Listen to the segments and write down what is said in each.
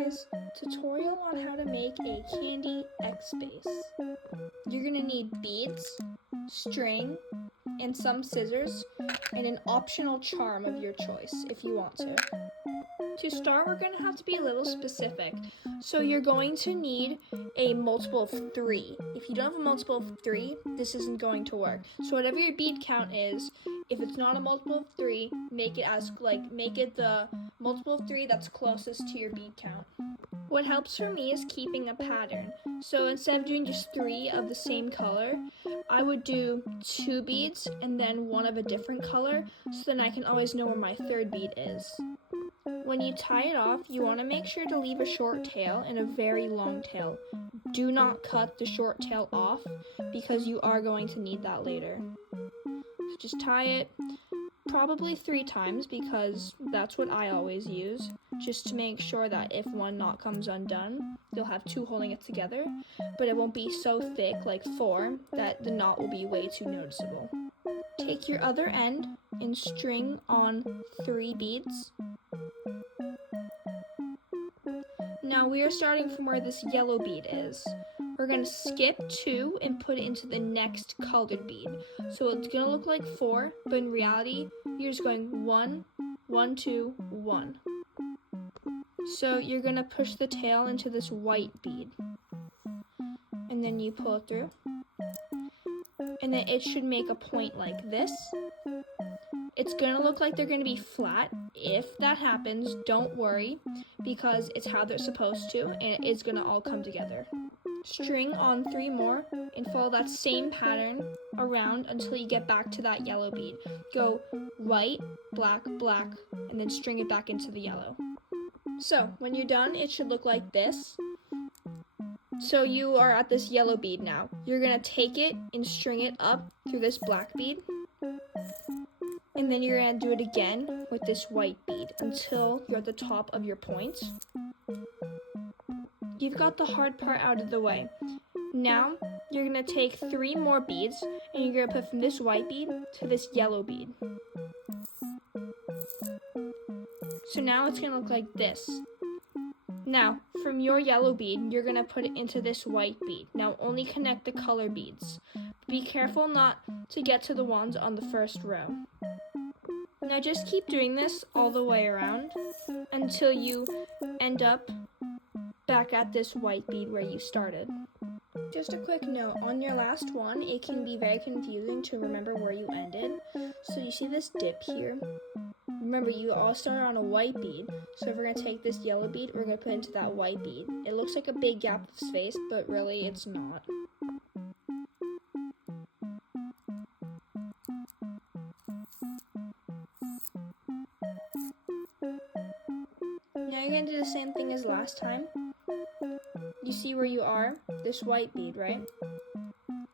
guys, tutorial on how to make a candy X base. You're gonna need beads, string, and some scissors, and an optional charm of your choice if you want to. To start, we're gonna have to be a little specific. So you're going to need a multiple of 3. If you don't have a multiple of 3, this isn't going to work. So whatever your bead count is, if it's not a multiple of 3, make it the multiple of 3 that's closest to your bead count. What helps for me is keeping a pattern. So instead of doing just 3 of the same color, I would do 2 beads and then 1 of a different color, so then I can always know where my 3rd bead is. When you tie it off, you want to make sure to leave a short tail and a very long tail. Do not cut the short tail off because you are going to need that later. So just tie it probably 3 times because that's what I always use, just to make sure that if one knot comes undone, you'll have 2 holding it together, but it won't be so thick like 4 that the knot will be way too noticeable. Take your other end and string on 3 beads. Now we are starting from where this yellow bead is. We're going to skip 2 and put it into the next colored bead. So it's going to look like 4, but in reality, you're just going 1, 1, 2, 1. So you're going to push the tail into this white bead. And then you pull it through. And then it should make a point like this. It's going to look like they're going to be flat. If that happens, don't worry, because it's how they're supposed to, and it is going to all come together. String on 3 more and follow that same pattern around until you get back to that yellow bead. Go white, black, black, and then string it back into the yellow. So when you're done, it should look like this. So you are at this yellow bead now. You're going to take it and string it up through this black bead. And then you're going to do it again with this white bead until you're at the top of your point. You've got the hard part out of the way. Now, you're going to take 3 more beads and you're going to put from this white bead to this yellow bead. So now it's going to look like this. Now, from your yellow bead, you're going to put it into this white bead. Now, only connect the color beads. Be careful not to get to the ones on the first row. Now just keep doing this all the way around until you end up back at this white bead where you started. Just a quick note, on your last one, it can be very confusing to remember where you ended. So you see this dip here? Remember, you all started on a white bead, so if we're going to take this yellow bead, we're going to put it into that white bead. It looks like a big gap of space, but really it's not. Now you're going to do the same thing as last time. You see where you are? This white bead, right?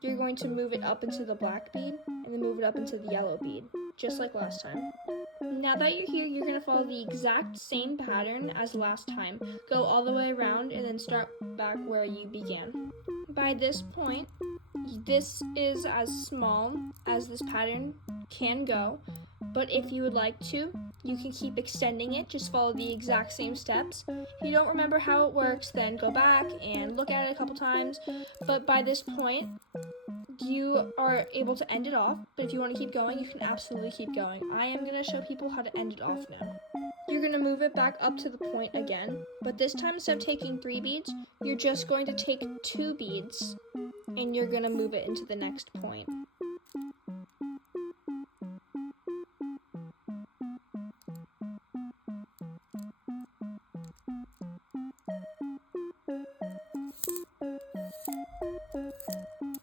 You're going to move it up into the black bead and then move it up into the yellow bead, just like last time. Now that you're here, you're going to follow the exact same pattern as last time. Go all the way around and then start back where you began. By this point, this is as small as this pattern can go, but if you would like to, you can keep extending it, just follow the exact same steps. If you don't remember how it works, then go back and look at it a couple times. But by this point, you are able to end it off, but if you want to keep going, you can absolutely keep going. I am going to show people how to end it off now. You're going to move it back up to the point again, but this time instead of taking 3 beads, you're just going to take 2 beads, and you're going to move it into the next point.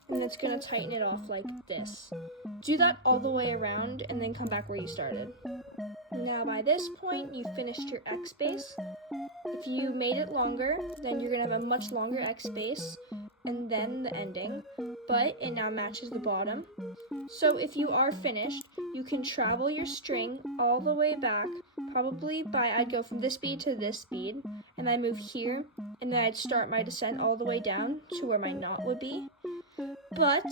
And it's going to tighten it off like this. Do that all the way around and then come back where you started. Now by this point, you've finished your X base. If you made it longer, then you're going to have a much longer X base and then the ending, but it now matches the bottom. So if you are finished, you can travel your string all the way back, probably I'd go from this bead to this bead, and I move here, and then I'd start my descent all the way down to where my knot would be. But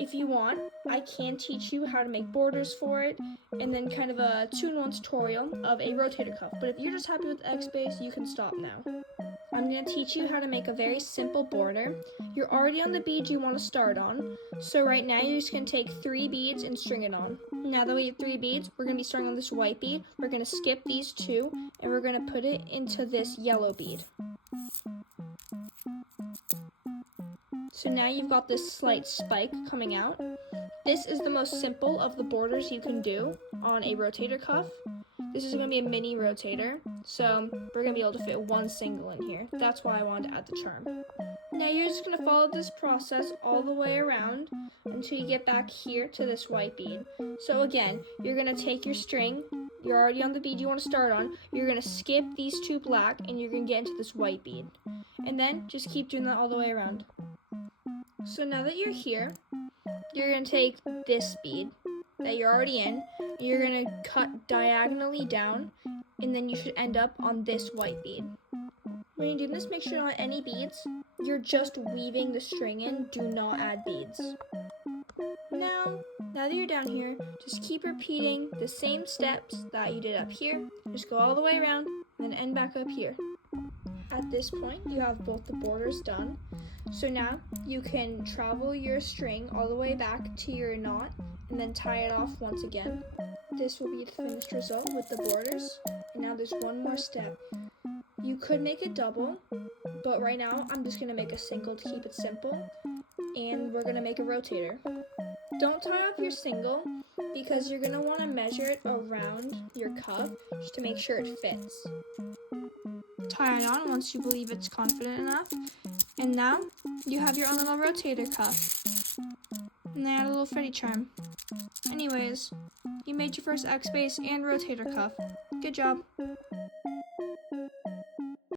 If you want, I can teach you how to make borders for it, and then kind of a 2-in-1 tutorial of a rotator cuff. But if you're just happy with the X base, you can stop now. I'm going to teach you how to make a very simple border. You're already on the bead you want to start on, so right now you're just going to take 3 beads and string it on. Now that we have 3 beads, we're going to be starting on this white bead. We're going to skip these 2, and we're going to put it into this yellow bead. So now you've got this slight spike coming out. This is the most simple of the borders you can do on a rotator cuff. This is going to be a mini rotator, so we're going to be able to fit 1 single in here. That's why I wanted to add the charm. Now you're just going to follow this process all the way around until you get back here to this white bead. So again, you're going to take your string, you're already on the bead you want to start on, you're going to skip these 2 black and you're going to get into this white bead. And then just keep doing that all the way around. So now that you're here, you're going to take this bead that you're already in, and you're going to cut diagonally down, and then you should end up on this white bead. When you're doing this, make sure not any beads. You're just weaving the string in, do not add beads. Now that you're down here, just keep repeating the same steps that you did up here. Just go all the way around, and then end back up here. At this point, you have both the borders done. So now you can travel your string all the way back to your knot and then tie it off once again. This will be the finished result with the borders. And now there's one more step. You could make a double, but right now I'm just going to make a single to keep it simple. And we're going to make a rotator. Don't tie off your single because you're going to want to measure it around your cuff just to make sure it fits. Tie it on once you believe it's confident enough. And now you have your own little rotator cuff. And add a little Freddy charm. Anyways, you made your first X base and rotator cuff. Good job.